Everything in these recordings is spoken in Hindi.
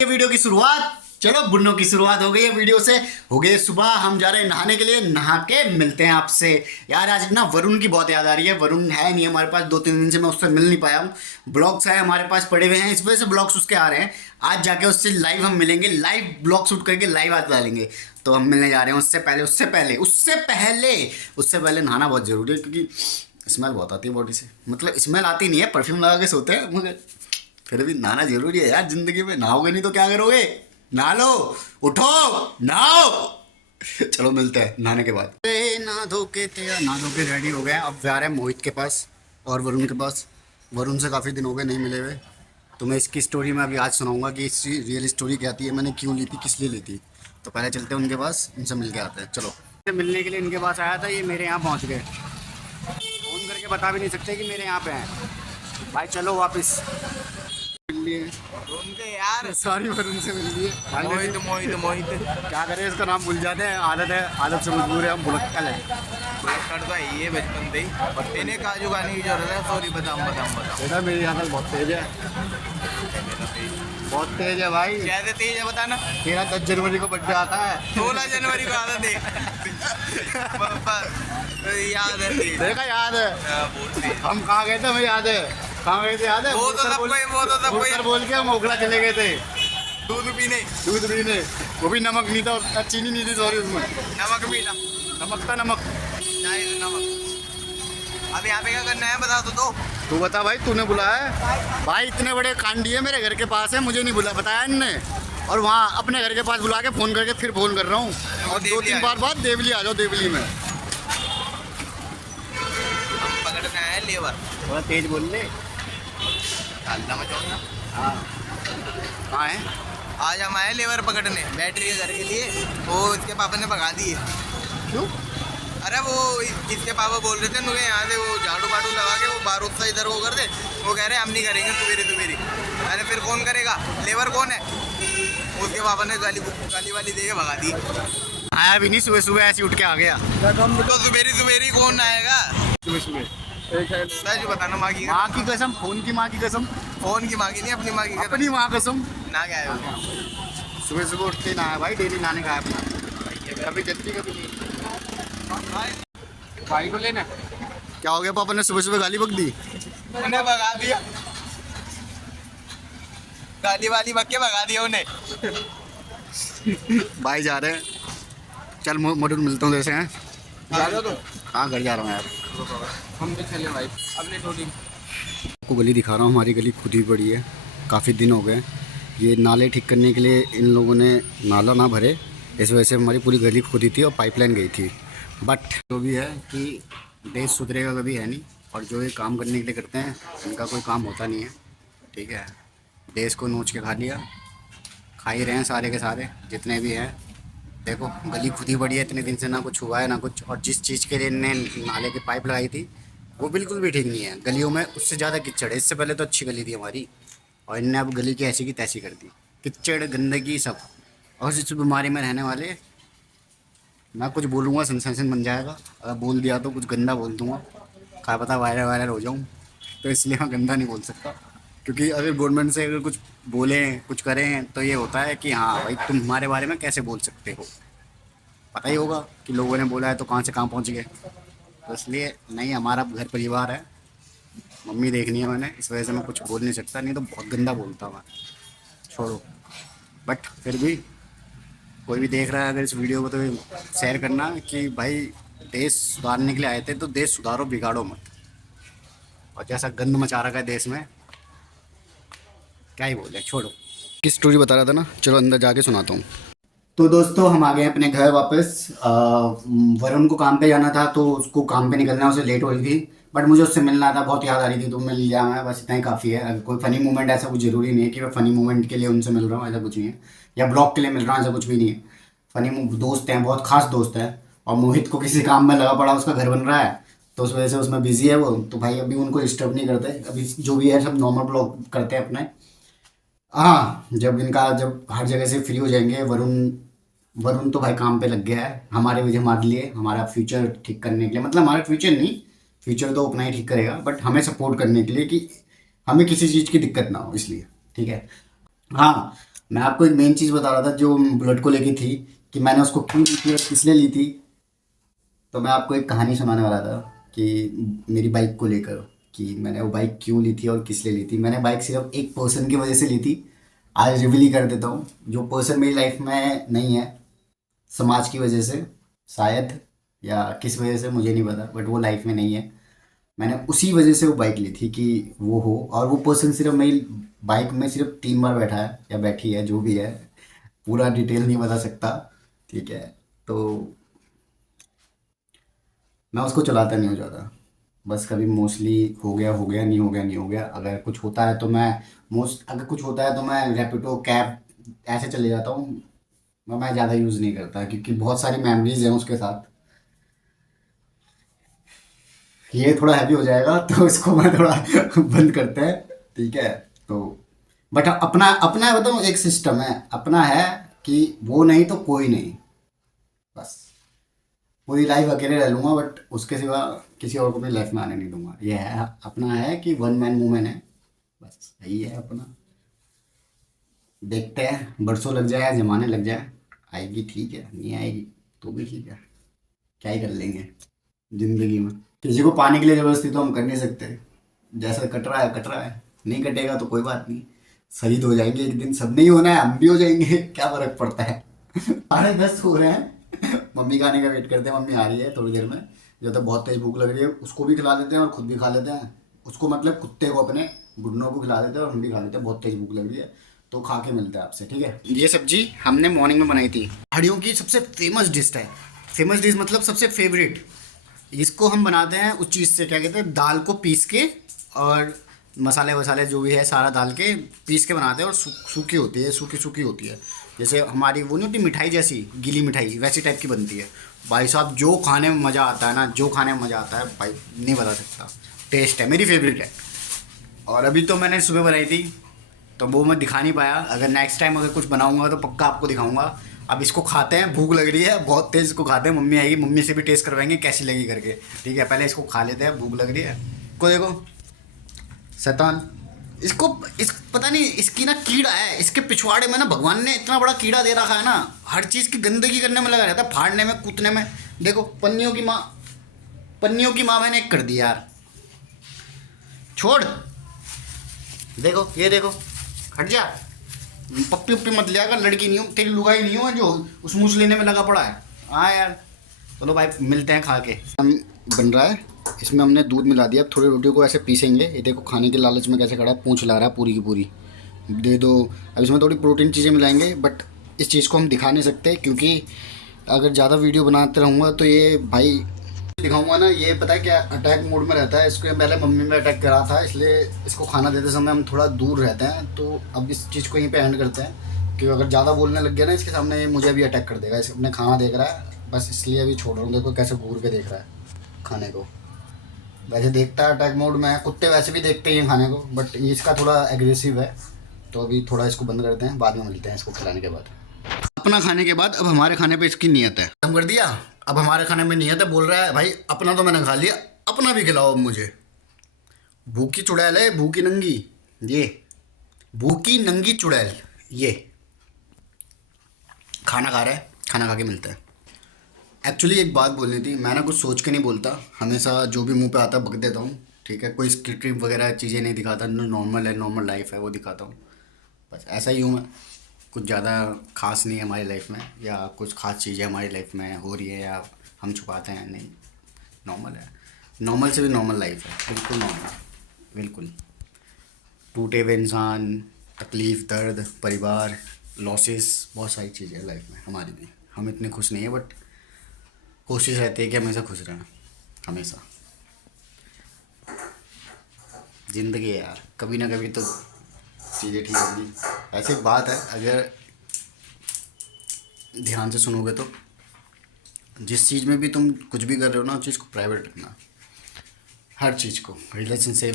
ये वीडियो की शुरुआत, चलो बुन्नों की शुरुआत हो गई है वीडियो से। हो गई सुबह, हम जा रहे हैं नहाने के लिए, नहा के मिलते हैं आपसे। यार आज ना वरुण की बहुत याद आ रही है। वरुण है नहीं हमारे पास, 2-3 दिन से मैं उससे मिल नहीं पाया हूँ। ब्लॉग्स है हमारे पास पड़े हुए हैं, इस वजह से ब्लॉग्स उसके आ रहे हैं। आज जाके उससे लाइव हम मिलेंगे, लाइव ब्लॉग शूट करके लाइव आज डालेंगे। तो हम मिलने जा रहे हैं उससे पहले नहाना बहुत ज़रूरी है, क्योंकि स्मेल बहुत आती है बॉडी से। मतलब स्मेल आती नहीं है, परफ्यूम लगा के सोते हैं, मगर फिर भी नहाना जरूरी है यार जिंदगी में। नहाओगे नहीं तो क्या करोगे? नहा लो, उठो, नहाओ। चलो मिलते हैं नहाने के बाद। नहा धो के रेडी हो गए। अब जा रहे हैं मोहित के पास और वरुण के पास। वरुण से काफ़ी दिन हो गए नहीं मिले हुए, तो मैं इसकी स्टोरी में अभी आज सुनाऊंगा कि इसकी रियल स्टोरी क्या थी है, मैंने क्यों ली थी, किस लिए ली थी। तो पहले चलते हैं उनके पास, इनसे मिल के आते हैं। चलो, मिलने के लिए इनके पास आया था, ये मेरे यहाँ पहुँच गए। फ़ोन करके बता भी नहीं सकते कि मेरे यहाँ पे हैं। भाई चलो वापस मिल लिए उनके यार। सॉरी, वरुण से मिल लिए। मोहित मोहित मोहित क्या करें, इसका नाम भूल जाते हैं, आदत है, आदत से मजबूर है, हम भुलक्कल है। करता है ये बचपन से ही। इन्हें काजू खाने की जरूरत है। सॉरी, बताऊं बेटा मेरी अकल बहुत तेज है, बहुत तेज है भाई। कैसे तेज है बताना। तेरा 10 जनवरी को बर्थडे आता है। 16 जनवरी को आदत है। याद है तेज। देखा, याद है। बहुत तेज। हम कहाँ गए थे, हमें याद है। कहाँ गए थे, याद है? वो तो सबको बोल बोल के हम ओखला चले गए थे दूध पीने। दूध पीने। वो भी नमक नहीं था, और चीनी नहीं थी, सॉरी उसमें। नमक पीना। नमक था, नमक। चाय नमक। अब यहाँ पे क्या करना है बता तो। तू बता भाई, तूने बुलाया है? भाई इतने बड़े कांडी है, मेरे घर के पास है, मुझे नहीं बताया इनने। और वहाँ अपने घर के पास बुला के फ़ोन करके फिर फ़ोन कर रहा हूँ। और 2-3 बार बाद देवली आ जाओ, देवली में। पकड़ना है लेवर। थोड़ा तेज बोल ले। डालना मचाऊंगा। हाँ, कहाँ है? आज हम आए लेवर पकड़ने बैटरी के घर के लिए। वो इसके पापा ने भगा दिए। क्यों? अरे वो इसके पापा बोल रहे थे मुझे यहाँ से वो झाड़ू बाड़ू लगा के वो बारूद सा इधर वो कर दे। वो कह रहे हम नहीं करेंगे, तुम्हारी। अरे फिर कौन करेगा? लेबर कौन है? उसके पापा ने गाली वाली दे के भगा दी। आया भी नहीं, सुबह सुबह ऐसे उठ के आ गया। तो सुबेरी कौन आएगा? सुबह सुबह सच बताना। माँ की कसम, फोन की माँ की कसम। फोन की माँ की नहीं, अपनी माँ की अपनी माँ कसम। ना क्या है? सुबह सुबह उठ के नहाया भाई, डेली नहाने का है अपना। कभी जल्दी कभी नहीं। भाई को लेना। क्या हो गया, पापा ने सुबह सुबह गाली बक दी? उन्हें भगा दिया। गाली वाली बक के भगा दिया उन्हें। भाई जा रहे हैं। चल मॉडल मिलता हूँ, जैसे हैं। जा रहे हो तुम? हाँ, घर जा रहा हूँ यार। हम भी चले भाई अपने छोटी। आपको गली दिखा रहा हूँ, हमारी गली खुद ही बड़ी है। काफ़ी दिन हो गए। ये नाले ठीक करने के लिए इन लोगों ने नाला ना भरे, इस वजह से हमारी पूरी गली खुद ही थी और पाइपलाइन गई थी। बट जो भी है कि देश सुधरेगा कभी है नहीं, और जो ये काम करने के लिए करते हैं इनका कोई काम होता नहीं है। ठीक है, देश को नोच के खा लिया, खा ही रहे हैं सारे के सारे जितने भी हैं। देखो गली खुद ही बड़ी है, इतने दिन से ना कुछ हुआ है ना कुछ। और जिस चीज़ के लिए इनने नाले की पाइप लगाई थी वो बिल्कुल भी ठीक नहीं है। गलियों में उससे ज़्यादा कीचड़ है। इससे पहले तो अच्छी गली थी हमारी, और इनने अब गली की ऐसी की तैसी कर दी। कीचड़, गंदगी, सब। और जिस बीमारी में रहने वाले, मैं कुछ बोलूँगा सेंसेशन बन जाएगा। अगर बोल दिया तो कुछ गंदा बोल दूँगा, क्या पता वायरल हो जाऊँ। तो इसलिए मैं गंदा नहीं बोल सकता, क्योंकि अगर गवर्नमेंट से अगर कुछ बोलें, कुछ करें, तो ये होता है कि हाँ भाई तुम हमारे बारे में कैसे बोल सकते हो। पता ही होगा कि लोगों ने बोला है तो कहाँ से कहाँ पहुँच गए। तो इसलिए नहीं, हमारा घर परिवार है, मम्मी देखनी है मैंने, इस वजह से मैं कुछ बोल नहीं सकता, नहीं तो बहुत गंदा बोलता मैं। छोड़ो, बट फिर भी कोई भी देख रहा है अगर इस वीडियो को, तो शेयर करना कि भाई देश सुधारने के लिए आए थे तो देश सुधारो, बिगाड़ो मत। और जैसा गंद मचा रखा है देश में, क्या ही बोले, छोड़ो। किस स्टोरी बता रहा था ना, चलो अंदर जाके सुनाता हूँ। तो दोस्तों हम आ गए अपने घर वापस। वरुण को काम पे जाना था, तो उसको काम पे निकलना, उसे लेट हो रही थी। बट मुझे उससे मिलना था, बहुत याद आ रही थी, तो मिल लिया मैं। बस इतना ही काफ़ी है। अगर कोई फ़नी मोमेंट, ऐसा कुछ ज़रूरी नहीं है कि मैं फ़नी मोमेंट के लिए उनसे मिल रहा हूँ, ऐसा कुछ नहीं है। या ब्लॉग के लिए मिल रहा हूँ, ऐसा कुछ भी नहीं है। फ़नी दोस्त हैं, बहुत खास दोस्त है। और मोहित को किसी काम में लगा पड़ा, उसका घर बन रहा है, तो उस वजह से उसमें बिजी है वो। तो भाई अभी उनको डिस्टर्ब नहीं करते, अभी जो भी है सब नॉर्मल ब्लॉग करते हैं अपने। हाँ, जब हर जगह से फ्री हो जाएंगे, वरुण वरुण तो भाई काम पे लग गया है हमारे लिए, हमारा फ्यूचर ठीक करने के लिए। मतलब हमारा फ्यूचर नहीं, फ्यूचर तो अपना ही ठीक करेगा, बट हमें सपोर्ट करने के लिए कि हमें किसी चीज़ की दिक्कत ना हो, इसलिए। ठीक है। हाँ, मैं आपको एक मेन चीज़ बता रहा था जो बुलेट को लेके थी, कि मैंने उसको क्यों ली थी और किस लिए ली थी। तो मैं आपको एक कहानी सुनाने वाला था कि मेरी बाइक को लेकर, कि मैंने वो बाइक क्यों ली थी और किस लिए ली थी। मैंने बाइक सिर्फ एक पर्सन की वजह से ली थी। आज रिवील ही कर देता हूँ, जो पर्सन मेरी लाइफ में नहीं है, समाज की वजह से शायद, या किस वजह से मुझे नहीं पता, बट वो लाइफ में नहीं है। मैंने उसी वजह से वो बाइक ली थी कि वो हो, और वो पर्सन सिर्फ मेरी बाइक में सिर्फ 3 बार बैठा है या बैठी है, जो भी है, पूरा डिटेल नहीं बता सकता, ठीक है। तो मैं उसको चलाता नहीं हूँ ज़्यादा, बस कभी मोस्टली हो गया, नहीं हो गया, नहीं हो गया। अगर कुछ होता है तो अगर कुछ होता है तो मैं रैपिडो कैब ऐसे चले जाता हूँ। मैं ज़्यादा यूज़ नहीं करता क्योंकि बहुत सारी मेमोरीज हैं उसके साथ। ये थोड़ा हैवी हो जाएगा तो इसको मैं थोड़ा बंद करते हैं, ठीक है। तो बट अपना अपना बताऊँ, एक सिस्टम है अपना है कि वो नहीं तो कोई नहीं, बस पूरी लाइफ अकेले रह लूँगा, बट उसके सिवा किसी और को अपनी लाइफ में आने नहीं दूंगा। ये है अपना, है कि वन मैन वूमेन है, बस यही है अपना। देखते हैं, बरसों लग जाए, जमाने लग जाए, आएगी ठीक है, नहीं आएगी तो भी ठीक है, क्या ही कर लेंगे जिंदगी में। किसी को पाने के लिए जबरदस्ती तो हम कर नहीं सकते। जैसा कट रहा है कट रहा है, नहीं कटेगा तो कोई बात नहीं, शहीद हो जाएंगे एक दिन, सब नहीं होना है, हम भी हो जाएंगे, क्या फर्क पड़ता है। 10:30 हो रहे हैं, मम्मी का आने का वेट करते हैं। मम्मी आ रही है थोड़ी देर में, जब तक बहुत तेज भूख लग रही है, उसको भी खिला देते हैं और खुद भी खा लेते हैं। उसको मतलब कुत्ते को, अपने गुडनों को खिला देते हैं और हम भी खा लेते हैं। बहुत तेज भूख लग रही है, तो खा के मिलते हैं आपसे, ठीक है। ये सब्जी हमने मॉर्निंग में बनाई थी। पहाड़ियों की सबसे फेमस डिश है, फेमस डिश मतलब सबसे फेवरेट। इसको हम बनाते हैं उस चीज़ से, क्या कहते हैं, दाल को पीस के और मसाले वसाले जो भी है सारा डाल के पीस के बनाते हैं, और सूखी होती है, सूखी सूखी होती है। जैसे हमारी वो नहीं होती मिठाई जैसी, गीली मिठाई वैसी टाइप की बनती है। भाई साहब जो खाने में मज़ा आता है ना, जो खाने में मज़ा आता है भाई, नहीं बता सकता। टेस्ट है, मेरी फेवरेट है। और अभी तो मैंने सुबह बनाई थी, तो वो मैं दिखा नहीं पाया। अगर नेक्स्ट टाइम अगर कुछ बनाऊंगा तो पक्का आपको दिखाऊंगा। अब इसको खाते हैं, भूख लग रही है बहुत तेज़, इसको खाते हैं। मम्मी आएगी, मम्मी से भी टेस्ट करवाएंगे कैसी लगी करके, ठीक है। पहले इसको खा लेते हैं, भूख लग रही है। को देखो शैतान, इसको इस पता नहीं, इसकी ना कीड़ा है इसके पिछवाड़े में ना, भगवान ने इतना बड़ा कीड़ा दे रखा है ना, हर चीज़ की गंदगी करने में लगा रहता है, फाड़ने में, कूटने में। देखो पन्नियों की माँ, पन्नियों की माँ मैंने एक कर दी यार, छोड़। देखो ये देखो, हट जा, पप्पी उप्पी मत लिया कर, लड़की नहीं हूँ तेरी, लुगाई नहीं हूँ जो उस मूस लेने में लगा पड़ा है। हाँ यार, चलो भाई मिलते हैं खा के। हम बन रहा है, इसमें हमने दूध मिला दिया। अब थोड़ी रोटियों को ऐसे पीसेंगे। ये देखो खाने के लालच में कैसे खड़ा है, पूंछ ला रहा है पूरी की पूरी, दे दो। अब इसमें थोड़ी प्रोटीन चीज़ें मिलाएंगे, बट इस चीज़ को हम दिखा नहीं सकते क्योंकि अगर ज़्यादा वीडियो बनाते रहूँगा तो ये भाई दिखाऊंगा ना, ये पता है क्या, अटैक मोड में रहता है। इसको पहले मम्मी में अटैक करा था, इसलिए इसको खाना देते समय हम थोड़ा दूर रहते हैं। तो अब इस चीज़ को यहीं पे एंड करते हैं, क्योंकि अगर ज़्यादा बोलने लग गया ना इसके सामने, ये मुझे भी अटैक कर देगा। इसे अपने खाना देख रहा है बस, इसलिए अभी छोड़ रहा हूँ। देखो कैसे घूर के देख रहा है खाने को, वैसे देखता है अटैक मोड में है। कुत्ते वैसे भी देखते ही हैं खाने को, बट इसका थोड़ा एग्रेसिव है। तो अभी थोड़ा इसको बंद करते हैं, बाद में मिलते हैं इसको खिलाने के बाद। अपना खाने के बाद अब हमारे खाने पे इसकी नियत है, खत्म कर दिया। अब हमारे खाने में नियत है, बोल रहा है भाई अपना तो मैंने खा लिया, अपना भी खिलाओ अब मुझे। भूखी चुड़ैल है, भूखी नंगी, ये भूखी नंगी चुड़ैल, ये खाना खा रहा है, खाना खा के मिलता है। एक्चुअली एक बात बोलनी थी, मैं ना कुछ सोच के नहीं बोलता, हमेशा जो भी मुंह पे आता है बक देता हूँ, ठीक है। कोई स्क्रिप्ट वगैरह चीज़ें नहीं दिखाता, नॉर्मल है, नॉर्मल लाइफ है वो दिखाता हूँ, बस ऐसा ही हूँ मैं। कुछ ज़्यादा खास नहीं है हमारी लाइफ में, या कुछ खास चीज़ें हमारी लाइफ में हो रही है या हम छुपाते हैं, नहीं, नॉर्मल है। नॉर्मल से भी नॉर्मल लाइफ है, बिल्कुल नॉर्मल, बिल्कुल। टूटे हुए इंसान, तकलीफ़, दर्द, परिवार, लॉसेस, बहुत सारी चीज़ें हैं लाइफ में हमारी भी। हम इतने खुश नहीं है, बट कोशिश रहती है कि हमेशा खुश रहें, हमेशा। ज़िंदगी है यार, कभी ना कभी तो चीज़ें ठीक होंगी। ऐसी एक बात है, अगर ध्यान से सुनोगे तो, जिस चीज़ में भी तुम कुछ भी कर रहे हो ना, उस चीज़ को प्राइवेट रखना, हर चीज़ को, रिलेशनशिप,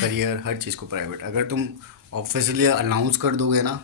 करियर, हर चीज़ को प्राइवेट। अगर तुम ऑफिशियली अनाउंस कर दोगे ना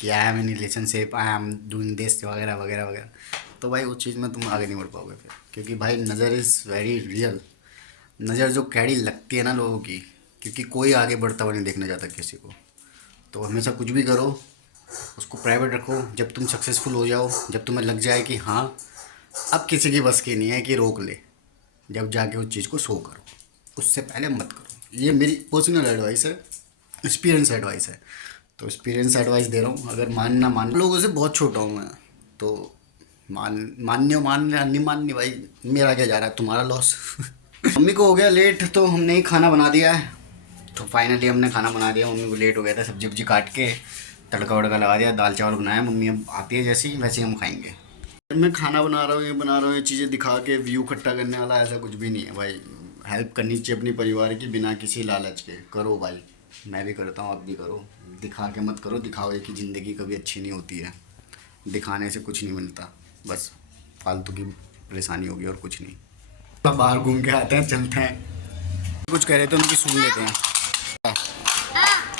कि I am in relationship, I am doing this वगैरह वगैरह वगैरह, तो भाई उस चीज़ में तुम आगे नहीं बढ़ पाओगे फिर। क्योंकि भाई नज़र इज़ वेरी रियल, नज़र जो कैड़ी लगती है ना लोगों की, क्योंकि कोई आगे बढ़ता हुआ नहीं देखना चाहता किसी को। तो हमेशा कुछ भी करो उसको प्राइवेट रखो। जब तुम सक्सेसफुल हो जाओ, जब तुम्हें लग जाए कि हाँ अब किसी की बस की नहीं है कि रोक ले, जब जाके उस चीज़ को शो करो, उससे पहले मत करो। ये मेरी पर्सनल एडवाइस है, एक्सपीरियंस एडवाइस है। तो एक्सपीरियंस एडवाइस दे रहा हूँ, अगर मानना मान, लोगों से बहुत छोटा हूँ मैं, तो मान्य नहीं माननी भाई, मेरा क्या जा रहा है, तुम्हारा लॉस। मम्मी को हो गया लेट तो हमने ही खाना बना दिया है। तो फाइनली हमने खाना बना दिया, मम्मी को लेट हो गया था, सब्जी वब्जी काट के तड़का वड़का लगा दिया, दाल चावल बनाया। मम्मी अब आती है जैसे ही वैसे ही हम खाएंगे। मैं खाना बना रहा हूँ, ये बना रहा हूँ, ये चीज़ें दिखा के व्यू इकट्ठा करने वाला ऐसा कुछ भी नहीं है भाई। हेल्प करनी चाहिए अपनी परिवार की बिना किसी लालच के। करो भाई, मैं भी करता हूँ, आप भी करो। दिखा के मत करो, दिखावे की ज़िंदगी कभी अच्छी नहीं होती है, दिखाने से कुछ नहीं मिलता, बस फालतू की परेशानी होगी और कुछ नहीं। तो बाहर घूम के आते हैं, चलते हैं। कुछ कह रहे थे उनकी सुन लेते हैं।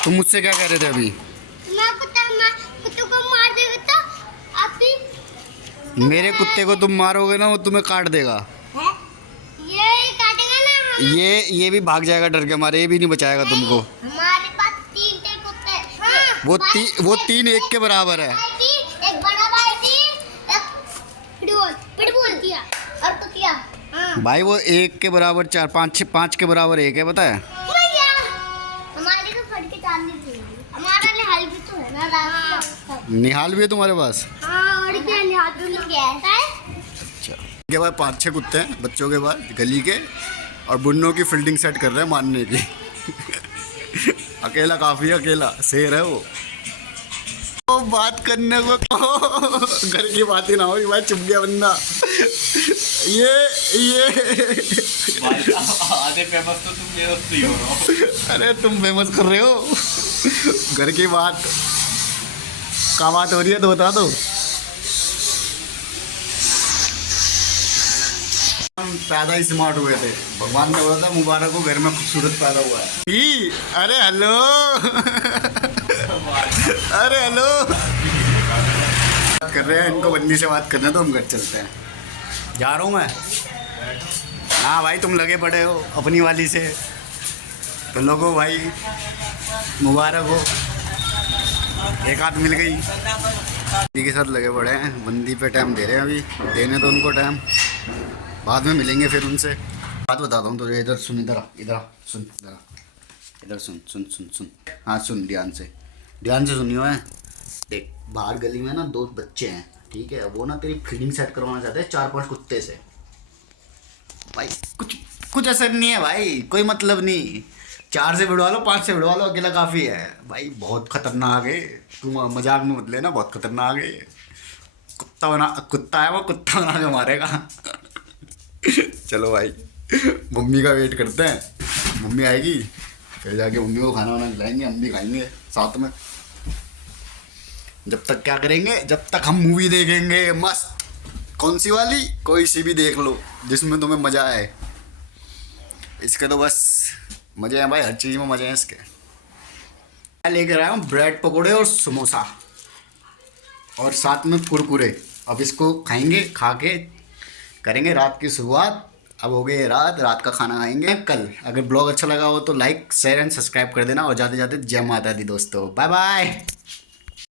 तुम मुझसे क्या कह रहे थे अभी? कुत्ते को मार देगा तो आप भी मेरे कुत्ते को तुम मारोगे ना, वो तुम्हें काट देगा। है? ये काटेगा ना हम। ये भी भाग जाएगा डर के मारे, ये भी नहीं बचाएगा तुमको। हमारे पास 3 थे कुत्ते। हाँ, वो तीन एक के बराबर है। एक बड़ा भाई थी, एक पिटबुल दिया और कुतिया। हाँ। भाई वो एक के बराबर 4 5 5 के बराबर एक है, पता है? भैया, हमारी तो फट के चांदी थी। हमारा निहाल भी तो है ना रात। निहाल भी है तुम्हारे पास? हाँ, और क्या निहाल भी क्या है? अच्छा, के बाद 5-6 कुत्ते हैं बच्चों के बाद गली के, और बुन्नों की फील्डिंग सेट कर रहे हैं मारने की। अकेला काफ़ी, अकेला शेर है वो। तो बात करने को घर की बात ही ना होगी भाई, चुप गया बंदा। ये आधे फेमस तो तुम ही हो रहा हो। अरे तुम फेमस कर रहे हो। घर की बात का बात हो रही है तो बता दो। हम पैदा ही स्मार्ट हुए थे, भगवान ने बोला था मुबारक हो, घर में खूबसूरत पैदा हुआ है। अरे हेलो। अरे हेलो बात कर रहे हैं, इनको बंदी से बात करना तो हम घर चलते हैं। जा रहा हूँ मैं। हाँ भाई, तुम लगे पड़े हो अपनी वाली से, तो लोगों भाई मुबारक हो, एक हाथ मिल गई। बंदी के साथ लगे पड़े हैं, बंदी पे टाइम दे रहे हैं, अभी देने तो उनको टाइम, बाद में मिलेंगे फिर उनसे। बात बताता हूँ तुझे, इधर सुन, इधर सुन, इधर सुन। हाँ सुन, ध्यान से सुनियो है। देख, बाहर गली में ना 2 बच्चे हैं, ठीक है? वो ना तेरी फीडिंग सेट करवाना चाहते हैं 4-5 कुत्ते से। भाई कुछ असर नहीं है भाई, कोई मतलब नहीं। 4 से भिड़वा लो, 5 से भिड़वा लो, अकेला काफ़ी है भाई। बहुत खतरनाक है, तुम मजाक में मत लेना, बहुत खतरनाक है। कुत्ता है वो, कुत्ता बना के मारेगा। चलो भाई, मम्मी का वेट करते हैं, मम्मी आएगी फिर जाके मम्मी को खाना वाना खिलाएंगे, हम भी खाएंगे साथ में। जब तक क्या करेंगे, जब तक हम मूवी देखेंगे मस्त। कौन सी वाली? कोई सी भी देख लो जिसमें तुम्हें मज़ा आए। इसके तो बस मज़े हैं भाई, हर चीज़ में मज़े हैं इसके। मैं लेकर आया हूँ ब्रेड पकौड़े और समोसा और साथ में कुरकुरे। अब इसको खाएंगे, खा के करेंगे रात की शुरुआत। अब हो गई रात का खाना खाएंगे कल। अगर ब्लॉग अच्छा लगा हो तो लाइक शेयर एंड सब्सक्राइब कर देना, और जाते जाते जय माता दी दोस्तों, बाय बाय।